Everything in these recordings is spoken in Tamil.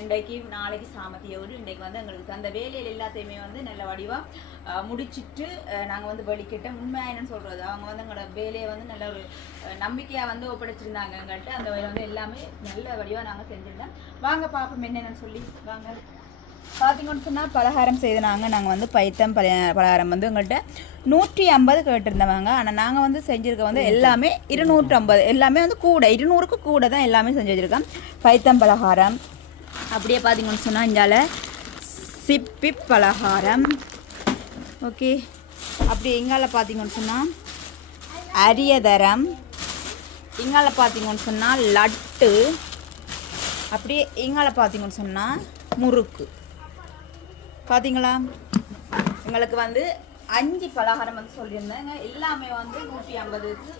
இன்றைக்கு நாளைக்கு சாமத்திய வீடு இன்றைக்கு வந்து எங்களுக்கு அந்த வேலையில் எல்லாத்தையுமே வந்து நல்ல வடிவாக முடிச்சிட்டு நாங்கள் வந்து வெளிக்கிட்டோம். உண்மை என்னன்னு சொல்கிறது அவங்க வந்து எங்களோட வேலையை வந்து நல்ல ஒரு நம்பிக்கையாக வந்து ஒப்படைச்சிருந்தாங்க எங்கள்கிட்ட அந்த வேலை வந்து எல்லாமே நல்ல வடிவாக நாங்கள் செஞ்சுருந்தோம். வாங்க பார்ப்போம் என்னென்னு சொல்லி. வாங்க. பார்த்தீங்கன்னு சொன்னால் பலகாரம் செய்தனாங்க நாங்கள் வந்து பைத்தம் பல பலகாரம் வந்து எங்கள்கிட்ட நூற்றி ஐம்பது கேட்டிருந்தவங்க. ஆனால் நாங்கள் வந்து செஞ்சுருக்க வந்து எல்லாமே இருநூற்றி ஐம்பது எல்லாமே வந்து கூட இருநூறுக்கு கூட தான் எல்லாமே செஞ்சு வச்சுருக்கோம். பைத்தம் பலகாரம் அப்படியே பார்த்தீங்கன்னு சொன்னால் இந்தால சிப்பி பலகாரம். ஓகே. அப்படி எங்கால பார்த்தீங்கன்னு சொன்னால் அரியதரம். இங்கால பார்த்தீங்கன்னு சொன்னால் லட்டு. அப்படியே இங்கால பார்த்தீங்கன்னு சொன்னால் முறுக்கு. பார்த்தீங்களா எங்களுக்கு வந்து அஞ்சு பலகாரம் வந்து சொல்லியிருந்தேங்க. எல்லாமே வந்து நூற்றி ஐம்பதுக்கு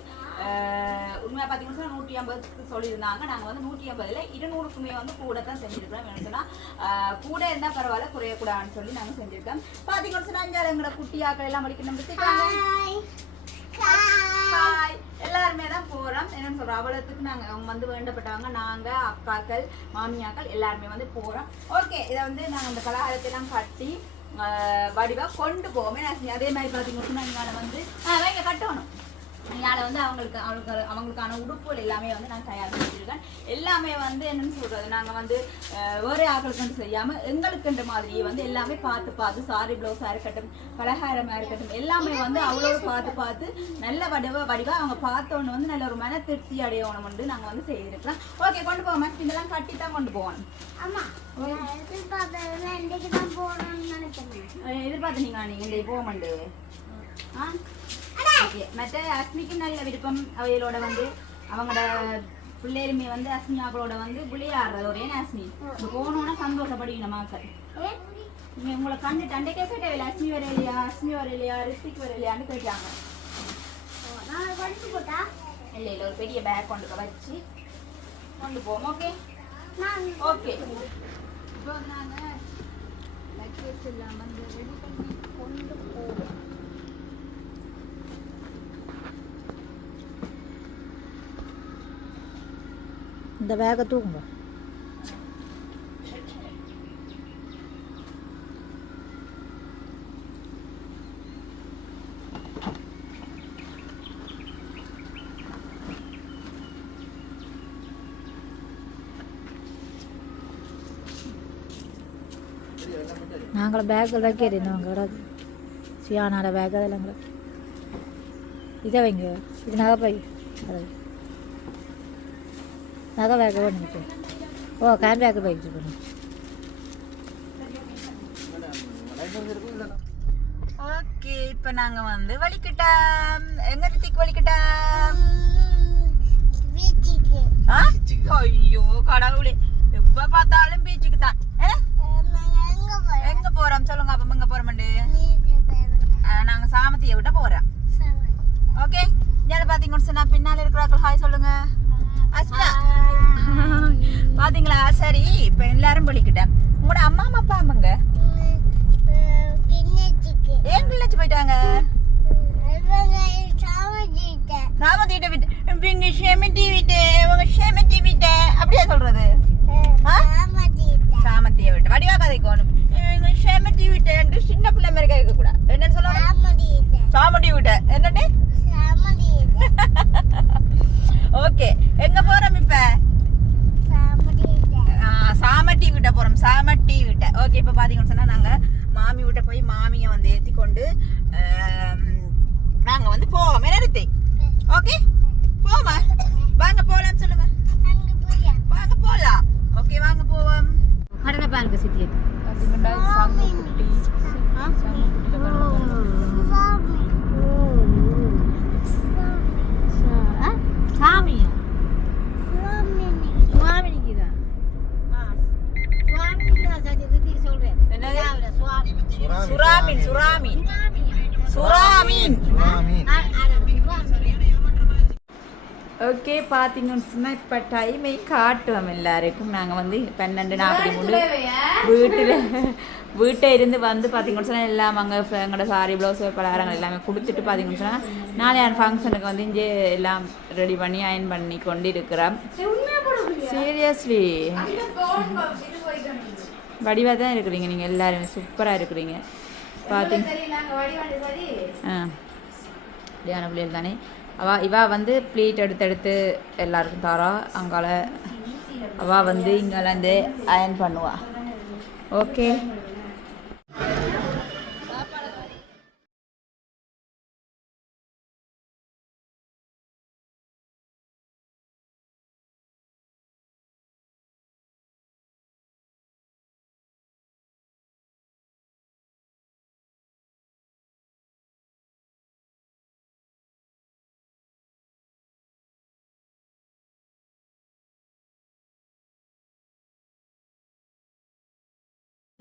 உண்மையாக பார்த்தீங்கன்னு நூற்றி ஐம்பதுக்கு சொல்லியிருந்தாங்க. நாங்கள் வந்து நூற்றி ஐம்பதில் இருநூறுக்குமே வந்து கூட தான் செஞ்சுருக்கோம் என்ன சொன்னால் கூட இருந்தால் பரவாயில்ல குறையக்கூடாதுன்னு சொல்லி நாங்கள் செஞ்சுருக்கோம். பார்த்தீங்கன்னு சொன்னால் இங்கே எங்களோட குட்டியாக்கள் எல்லாம் படிக்கணும் ஹாய் எல்லாருமே தான் போகிறோம் என்னன்னு சொல்கிறோம் அவ்வளோத்துக்கு நாங்கள் அவங்க வந்து வேண்டப்பட்டவங்க நாங்கள் அக்காக்கள் மாமியாக்கள் எல்லாருமே வந்து போகிறோம் ஓகே இதை வந்து நாங்கள் அந்த பலகாரத்தை எல்லாம் கட்டி வடிவாக கொண்டு போவோமே. நான் அதே மாதிரி பார்த்தீங்கன்னா இங்கால வந்து வைங்க கட்டணும். இங்கால வந்து அவங்களுக்கு அவங்களுக்கு அவங்களுக்கான உடுப்புகள் எல்லாமே வந்து நான் தயார் பண்ணி வச்சிருக்கேன் எல்லாமே வந்து என்னன்னு சொல்கிறது நாங்கள் வந்து அஹ், வேறு ஆக்களுக்கு செய்யாமல் எங்களுக்குன்ற மாதிரியே வந்து எல்லாமே பார்த்து பார்த்து சாரி ப்ளவுஸாக இருக்கட்டும் பலகாரமாக இருக்கட்டும் எல்லாமே வந்து அவ்வளோ பார்த்து பார்த்து நல்ல வடிவ வடிவா அவங்க பார்த்தோன்னு வந்து நல்ல ஒரு மன திருப்தி அடையணும் வந்து நாங்கள் வந்து செய்திருக்கிறோம். ஓகே கொண்டு போவோம் இதெல்லாம் கட்டி தான் கொண்டு போவோம். ஆமா. நான் எதிர்பார்த்ததுல இன்னைக்கு தான் போகணும்னு நினைக்கிறேன் அஹ், எதிர்பார்த்தீங்களா நீங்கள் இந்த போக மாண்டு ஆ? மற்ற அஸ்மிக்கு நல்ல விருப்பம் அவைகளோட வந்து அவங்களோட பிள்ளைகளுமே வந்து அஸ்மி அவளோட வந்து விளையாடுறது ஒரே அஸ்மி? இங்க போகணுன்னா சந்தோஷப்படுவீங்க மக்கள். ஏன் நீங்க உங்களை கண்டுட்டு அன்றைக்கே கேட்டவில்லை அஸ்மி வர இல்லையா அஸ்மி வர இல்லையா ரித்திக் வர இல்லையான்னு கேட்டாங்க இல்லை இல்லை ஒரு பெரிய பேக் கொண்டு வச்சு கொண்டு போவோம் ஓகே? ஓகே. இப்போ நாங்கள் லக்கேஜ் எல்லாம் வந்து ரெடி பண்ணி கொண்டு போவோம். இந்த பேக்கை தூக்குங்க. நாங்கள பேக்கில் தான் அவங்க கூட சியானாட பேக் அதெல்லாம் கூட இதை வைங்க. இது நகை பை அதை நகை பேக்கை பண்ணிட்டு ஓ கேன் பேக்கு பைக்கு பண்ணு ஓகே இப்போ நாங்கள் வந்து வலிக்கிட்டோம் எங்க ரித்திக் வலிக்கிட்டோம்? ஐயோ கடவுளே எப்ப பார்த்தாலும் பீச்சுக்கு தான் ஏ? எங்க போறோம் சொல்லுங்க அப்ப எங்க போறோம்ண்டு நாங்க சாமத்திய விட்ட போறோம் ஓகே இங்க பாத்தீங்கன்னு சொன்னா பின்னால இருக்கிறார்கள் ஹாய் சொல்லுங்க அஸ்மிதா பாத்தீங்களா? சரி இப்ப எல்லாரும் பலிக்கிட்டேன் உங்களோட அம்மா அம்மா அப்பா அம்மங்க ஏன் கிள்ளச்சு போயிட்டாங்க? நாம விட்டு பின்ன ஷெமிட்டி விட்டு உங்க ஷெமிட்டி விட்டு. அப்படியே சொல்றது? சாமத்திய விட்டு. வடிவா கதைக்கணும் இவங்க ஷெமிட்டி விட்டு சின்ன பிள்ளை மாதிரி கேட்க கூட என்னன்னு சொல்லுவாங்க சாமட்டி விட்டு. என்னன்னு? சாமஜிட்ட ஓகே எங்க போறோம் இப்ப? சாமட்டி விட்ட போறோம். சாமட்டி விட்ட. ஓகே இப்ப பாத்தீங்கன்னு சொன்னா நாங்க மாமி விட்ட போய் மாமிய வந்து ஏத்தி கொண்டு நாங்க வந்து போவோம். என்ன ஓகே போமா வாங்க போலாம் சொல்லுங்க. வாங்க போலாம். ஓகே வாங்க போவோம். கடனை பாருங்க சித்தி. சாமி. சாமியா சாமி சுவாமினிக்கு தான் சுவாமினிக்கு தான் சரி சித்திக்கு சொல்றேன். சுறாமீன் சுறாமீன் சுறாமீன் ஓகே பார்த்தீங்கன்னு சொன்னால் இப்போ டைமை காட்டுவோம் எல்லாருக்கும். நாங்கள் வந்து பன்னெண்டு நாற்பத்தி மூணு வீட்டில். வீட்டை இருந்து வந்து பார்த்தீங்கன்னு சொன்னால் எல்லாம் அங்கே எங்களோட சாரி ப்ளவுஸ் பலகாரங்கள் எல்லாமே கொடுத்துட்டு பார்த்தீங்கன்னு சொன்னால் நாளையான ஃபங்க்ஷனுக்கு வந்து இங்கே எல்லாம் ரெடி பண்ணி அயன் பண்ணி கொண்டு இருக்கிறேன் சீரியஸ்லி வடிவாக தான் இருக்கிறீங்க நீங்கள் எல்லாருமே சூப்பராக இருக்கிறீங்க. பார்த்தீங்க ஆ. தியான பிள்ளைகள் தானே. அவா இவா வந்து ப்ளீட் எடுத்து எடுத்து எல்லாருக்கும் தாரா. அங்கால அவள் வந்து இங்கேருந்து அயன் பண்ணுவா. ஓகே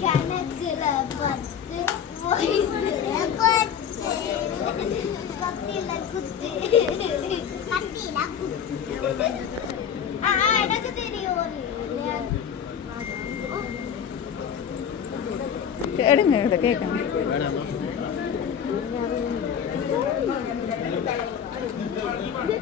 கணக்குல பத்து வயசுல குத்து கத்தியில குத்து எனக்கு தெரியும் ஒரு எடுங்க இதை கேட்குங்க.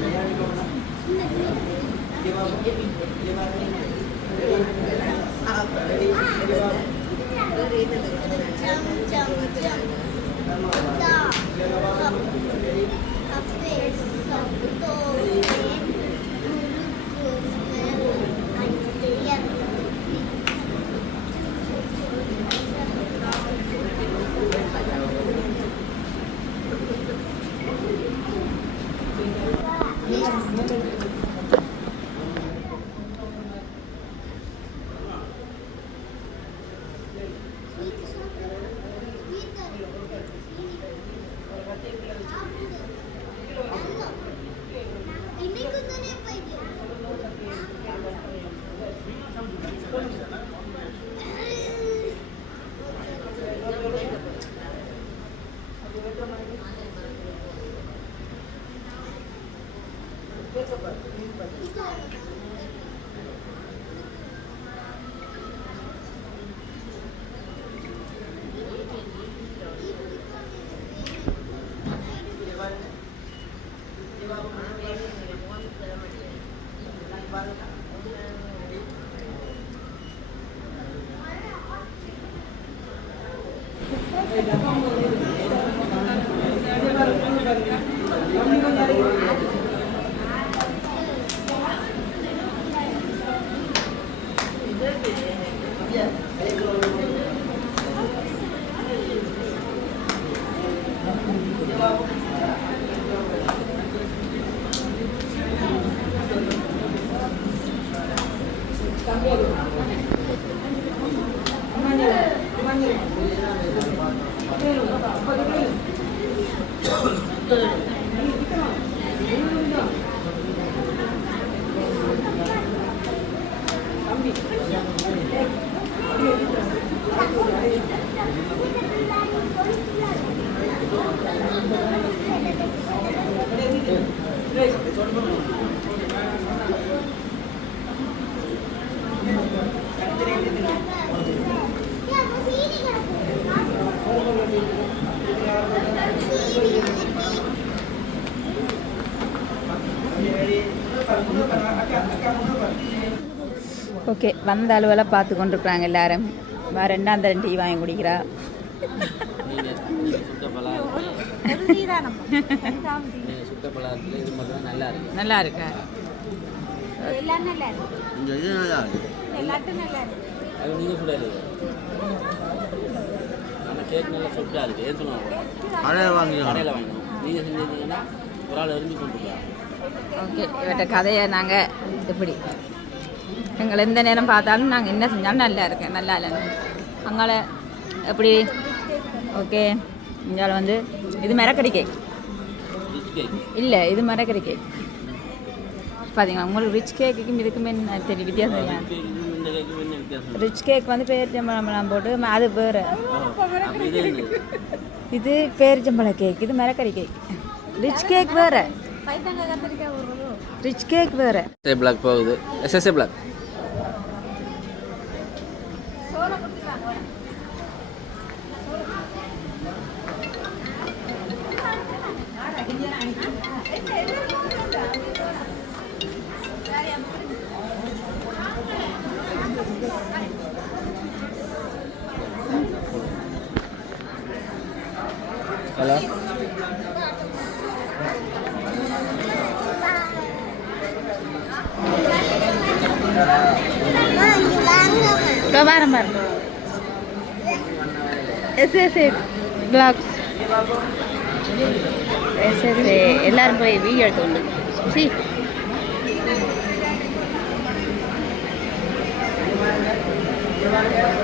Yeah. Thank you. Obrigada. Okay வந்த அளவெல்லாம் பார்த்து கொண்டிருக்குறாங்க எல்லாரும். வேற ரெண்டாம் தரம் டீ வாங்கி குடிக்கிறா. நல்லா இருக்கு. ஓகே இவட்ட கதையை நாங்கள் இப்படி எங்களை எந்த நேரம் பார்த்தாலும் நாங்கள் என்ன செஞ்சாலும் நல்லா இருக்கேன். நல்லா இல்லைன்னு அங்கால எப்படி? ஓகே இங்கால வந்து இது மிரக்கறி கேக் இல்லை இது மிரக்கறி கேக் பார்த்தீங்களா உங்களுக்கு ரிச் கேக்குக்கும் இதுக்குமே தெரியும்? வித்தியாசம் ரிச் கேக் வந்து பேரிச்சம்பழம் போட்டு அது வேறு. இதே பேரிச்சம்பழம் கேக் இது மிரக்கறி கேக் ரிச் கேக் வேறு. ரிச் கேக் வேறு. பிளாக் போகுது. எஸ்எஸ்ஏ பிளாக் ஹலோ வாரம் பாருங்க எஸ்எஸ்ஏ பிளாக்ஸ் எஸ்எஸ்ஏ எல்லாரும் போய் வீடியோ எடுத்து கொண்டு சி ஆஹா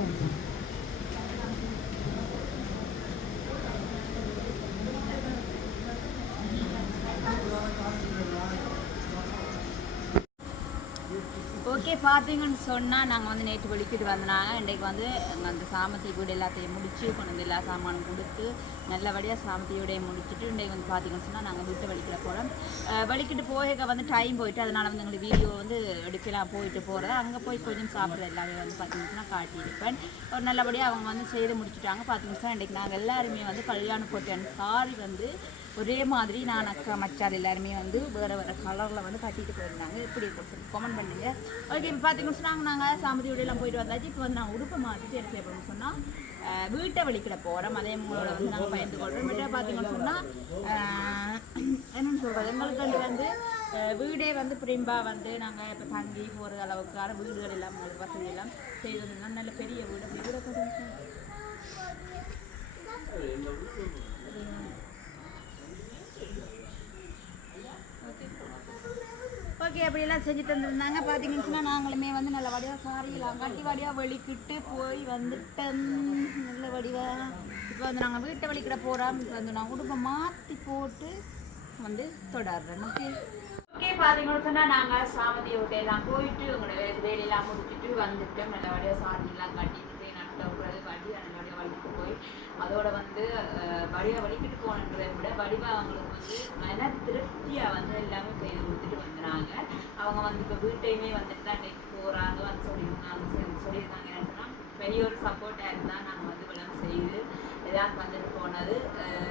Thank you. பார்த்தீங்கன்னு சொன்னால் நாங்கள் வந்து நேற்று வெளிக்கிட்டு வந்தாங்க இன்றைக்கு வந்து அந்த சாமத்தி கூட எல்லாத்தையும் முடித்து கொண்டு வந்து எல்லா சாமானும் கொடுத்து நல்லபடியாக சாமத்தி முடிச்சுட்டு இன்றைக்கு வந்து பார்த்தீங்கன்னு சொன்னால் நாங்கள் வீட்டை வலிக்கிற போகிறோம் வலிக்கிட்டு போக வந்து டைம் போயிட்டு அதனால் வந்து எங்களுக்கு வீடியோ வந்து எடுக்கலாம் போயிட்டு போகிறத அங்கே போய் கொஞ்சம் சாப்பிட்றது எல்லாமே வந்து பார்த்தீங்கன்னா காட்டியிருப்பேன். ஒரு நல்லபடியாக அவங்க வந்து செய்து முடிச்சுட்டாங்க. பார்த்தீங்கன்னா இன்றைக்கு நாங்கள் எல்லாருமே வந்து கல்யாணம் போட்டேன் சாரி வந்து ஒரே மாதிரி நான் அக்கா மச்சார் எல்லாருமே வந்து வேறு வேறு கலரில் வந்து கட்டிட்டு போயிருந்தாங்க. எப்படி இருக்கும் கமெண்ட் பண்ணீங்க. ஓகே பார்த்தீங்கன்னு சொன்னாங்க நாங்கள் சாமதி உடையெல்லாம் போயிட்டு வந்தாச்சு. இப்போ வந்து நான் உடுப்பு மாற்றிட்டு என்ன செய்ய சொன்னால் வீட்டை வலிக்கிட போகிறோம் அதே உங்களோட வந்து நாங்கள் பயந்து கொள்கிறோம் வீட்டை பார்த்தீங்கன்னு சொன்னால் என்னென்னு சொல்கிறது எங்களுக்கு வந்து வந்து வீடே வந்து பிரிம்பா வந்து நாங்கள் இப்போ தங்கி போகிற அளவுக்கான வீடுகள் எல்லாம் உங்களுக்கு வசதி எல்லாம் செய்து நல்ல பெரிய வீடு. வீடை கட்டி ஓகே அப்படியெல்லாம் செஞ்சு தந்திருந்தாங்க. பார்த்தீங்கன்னு சொன்னால் நாங்களுமே வந்து நல்ல வடிவாக சாரியெல்லாம் கட்டி வடிவாக வெளிக்கிட்டு போய் வந்துட்டோம். நல்ல வடிவாக இப்போ வந்து நாங்கள் வீட்டை வலிக்கிட போகிறோம் வந்து நான் உடுப்பை மாற்றி போட்டு வந்து தொடர்றேன். ஓகே ஓகே பார்த்தீங்கன்னு சொன்னால் நாங்கள் சாமதி விட்டையெல்லாம் போயிட்டு உங்களோட வேலையெல்லாம் முடிச்சுட்டு வந்துட்டோம். நல்ல வடிவாக சாரியெல்லாம் கட்டிட்டு நட்டக்கூடாது வடி நல்ல வடிவாக வலிக்கிட்டு போய் அதோட வந்து வடிவாக வலிக்கிட்டு போனன்றதை வடிவா அவங்களுக்கு வந்து மன திருப்தியாக வந்து எல்லாமே செய்து கொடுத்துட்டு வந்துடுறாங்க. அவங்க வந்து இப்போ வீட்டையுமே வந்துட்டு தான் டெக் போகிறாங்க வந்து சொல்லியிருந்தாங்க. சொல்லியிருந்தாங்க. என்னன்னா பெரிய ஒரு சப்போர்ட்டாக இருந்தால் நாங்கள் வந்து விளம்பரம் செய்து எல்லாருக்கும் வந்துட்டு போனது.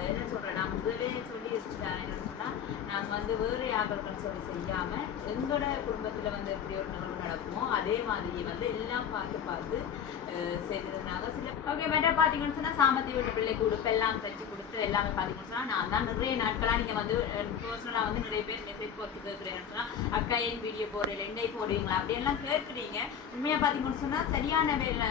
என்ன சொல்றேன் நான் முதலே சொல்லி வச்சுட்டேன். என்ன நாங்கள் வந்து வேறு யாருக்குன்னு சொல்லி செய்யாம எங்களோட குடும்பத்துல வந்து எப்படி ஒரு நிகழ்வு நடக்குமோ அதே மாதிரி வந்து எல்லாம் பார்த்து பார்த்து செய்திருந்தாங்க. சில ஓகே மேட்டர் பார்த்தீங்கன்னு சொன்னா சாமத்தி வீட்டு பிள்ளைக்கு உடுப்பு எல்லாம் தச்சு கொடுத்து எல்லாமே பார்த்தீங்கன்னு சொன்னா நான் தான் நிறைய நாட்களா நீங்க வந்து பர்சனலாக வந்து நிறைய பேர் மெசேஜ் போட்டு கேட்குறீங்கன்னு சொன்னா அக்கா ஏன் வீடியோ போடுறீங்க ரெண்டை போடுவீங்களா அப்படியெல்லாம் கேட்குறீங்க. உண்மையா பார்த்தீங்கன்னு சொன்னா சரியான வேலை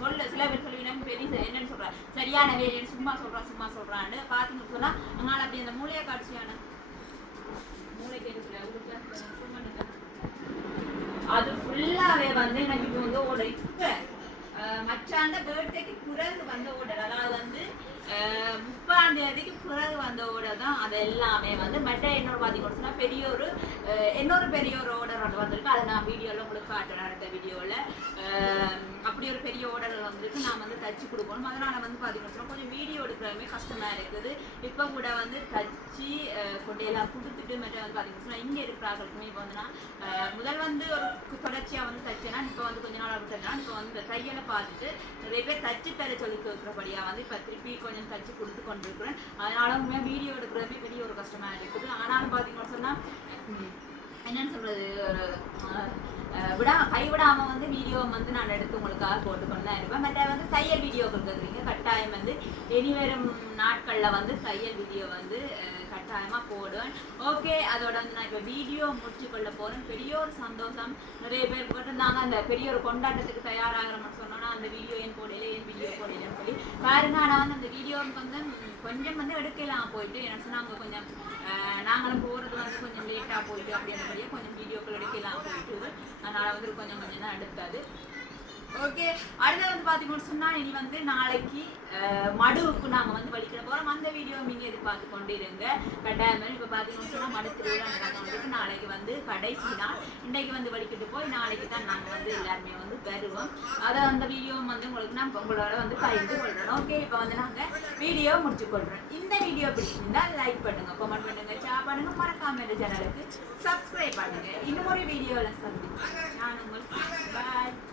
சொல்ல சில பேர் சொல்லுவீங்க பெரிய என்னன்னு சொல்றேன் சரியான வேலைன்னு சும்மா சொல்றான் சும்மா சொல்றான்னு பார்த்தீங்கன்னு சொன்னா அதனால அப்படி அந்த மூலிகை காட்சியான அது ஃபுல்லாவே வந்து எனக்கு இப்போ வந்து ஒரு இப்ப மச்சாந்த பேர்த்டேக்கு பர்த்டேக்கு பிறகு வந்த ஓடர் அதாவது வந்து முப்பாம் தேதிக்கு பிறகு வந்த ஓடர் தான் அது எல்லாமே வந்து. மற்ற என்னோட பாதி சொன்னா பெரிய ஒரு இன்னொரு பெரிய ஒரு ஓடர் ஒன்று வந்திருக்கு. அதை நான் வீடியோவில் உங்களுக்கு காட்டுறேன் அடுத்த வீடியோவில் இப்படி ஒரு பெரிய ஓடல் வந்திருக்கு நான் வந்து தச்சு கொடுக்கணும். அதனால வந்து பார்த்தீங்கன்னா கொஞ்சம் வீடியோ எடுக்கிறதுமே கஷ்டமாக இருக்குது. இப்போ கூட வந்து தச்சு கொண்டையெல்லாம் கொடுத்துட்டு மட்டும் வந்து பார்த்தீங்கன்னா இங்கே இருக்கிறார்களுக்குமே இப்போ வந்து நான் முதல் வந்து ஒரு தொடர்ச்சியாக வந்து தச்சேன்னா இப்போ வந்து கொஞ்ச நாள் தச்சேன்னா இப்போ வந்து இந்த தையலை பார்த்துட்டு நிறைய பேர் தச்சு தர சொல்லி கொடுக்குறபடியாக வந்து இப்போ திருப்பி கொஞ்சம் தச்சு கொடுத்து கொண்டிருக்கிறேன். அதனால உண்மையாக வீடியோ எடுக்கிறதுமே பெரிய ஒரு கஷ்டமாக இருக்குது. ஆனாலும் பார்த்தீங்கன்னா சொன்னால் என்னன்னு சொல்கிறது ஒரு விடா கைவிடாம வந்து வீடியோ வந்து நான் எடுத்து உங்களுக்காக போட்டுக்கொண்டு தான் இருப்பேன். மற்ற வந்து தையல் வீடியோ கொடுக்குறீங்க. கட்டாயம் வந்து இனி வரும் நாட்களில் வந்து தையல் வீடியோ வந்து கட்டாயமாக கட்டாயமா போடுவேன். ஓகே அதோட வந்து நான் இப்போ வீடியோ முடிச்சு கொள்ள போகிறேன் பெரிய ஒரு சந்தோஷம். நிறைய பேர் போட்டிருந்தாங்க. அந்த பெரிய ஒரு கொண்டாட்டத்துக்கு தயாராகிறோம்னு சொன்னோன்னா அந்த வீடியோ ஏன் போடல ஏன் வீடியோ போடலன்னு சொல்லி. பாருங்க ஆனால் வந்து அந்த வீடியோவுக்கு வந்து கொஞ்சம் வந்து எடுக்கலாம் போயிட்டு. என்ன சொன்னாங்க கொஞ்சம் நாங்களும் போகிறது வந்து கொஞ்சம் லேட்டாக போயிட்டு அப்படின்றபடியே கொஞ்சம் வீடியோக்கள் எடுக்கலாம் போயிட்டு அதனால வந்து கொஞ்சம் கொஞ்சம் தான் எடுத்தாது. ஓகே அடுத்து வந்து பார்த்தீங்கன்னு சொன்னால் இனி வந்து நாளைக்கு மடுவுக்கு நாங்கள் வந்து வலிக்கிற போகிறோம் அந்த வீடியோ நீங்கள் எதிர்பார்த்து கொண்டு இருங்க கட்டாயம் இப்போ பார்த்தீங்கன்னு சொன்னால் மடு திருவிழா நாளைக்கு வந்து கடைசி தான் இன்றைக்கு வந்து வலிக்கிட்டு போய் நாளைக்கு தான் நாங்கள் வந்து எல்லாருமே வந்து வருவோம். அதை அந்த வீடியோ வந்து உங்களுக்கு நான் உங்களோட வந்து பகிர்ந்து கொள்கிறோம் ஓகே இப்போ வந்து நாங்கள் வீடியோ முடிச்சு கொள்கிறோம் இந்த வீடியோ பிடிச்சிருந்தா லைக் பண்ணுங்கள் கமெண்ட் பண்ணுங்க ஷேர் பண்ணுங்கள் மறக்காம இந்த சேனலுக்கு சப்ஸ்கிரைப் பண்ணுங்கள் இன்னும் ஒரு வீடியோவில் சந்திப்பேன் நான் உங்கள்